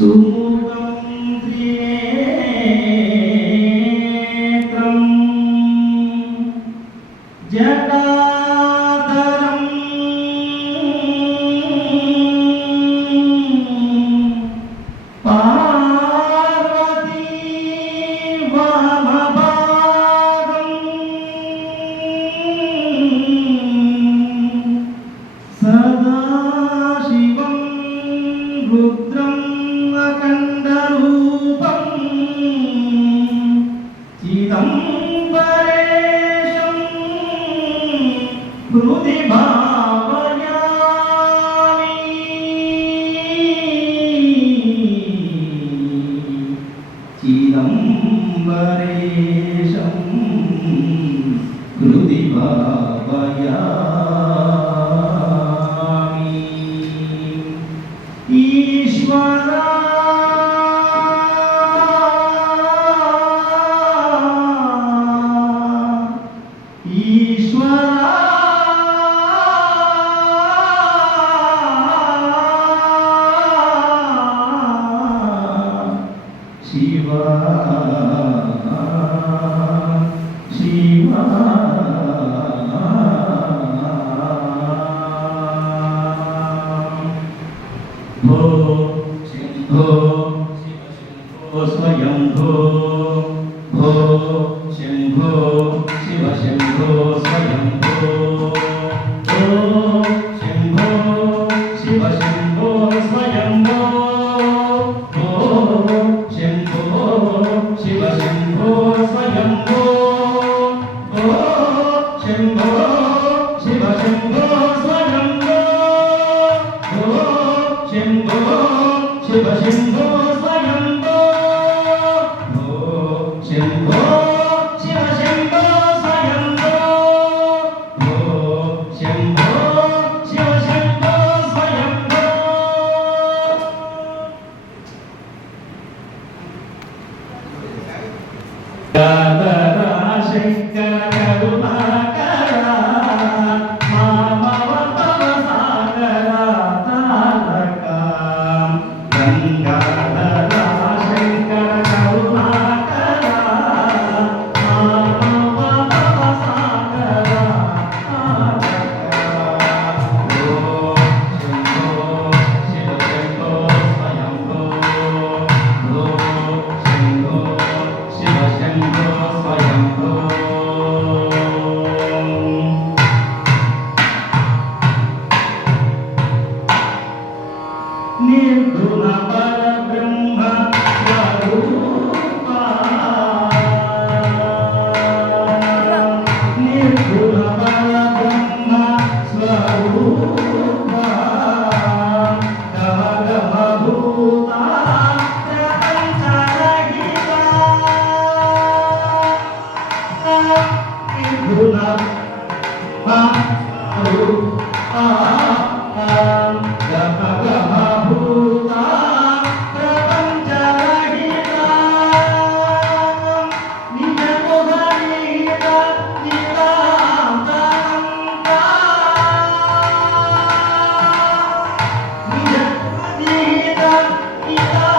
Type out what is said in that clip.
సుముఖం త్రినేత్రం జటాధరం పార్వతీ వామభాగం సదాశివం రుద్రం అఖండరూపం చిదంబరేశం హృది భావయామి. చిదంబరేశం హృది భావయామి. ఈశ్వరా ఈశ్వరా శివా శివా భో శంభో శివ శంభో స్వయంభో భో శంభో శివ శంభో స్వయంభో భో శంభో శివ శంభో స్వయంభో భో శంభో శివ శంభో స్వయంభో భో శంభో శివ శంభో స్వయంభో భో శంభో శివ శంభో స్వయంభో భో శంభో శివ శంభో స్వయంభో భో శంభో శివ శంభో స్వయంభో. గదరా శంకర కరుణాకర మామవ భవసాగర తారక గంగాధరా శంకర కరుణాకర మామవ భవసాగర తారక. ఓం శంభో శివ శంభో స్వయంభో ఓం శంభో శివ శంభో స్వయంభో. నిర్గుణ పరబ్రహ్మ స్వరూపా నిర్గుణ పరబ్రహ్మ స్వరూపా గమ గమ భూతా ప్రపంచరహితా నిర్గుణ స్వరూపా గమ గమ భూతా ప్రపంచరహితా నిజ ముహరీత నితాంతరంతా నిజ ముహరీత నితాంతరంతా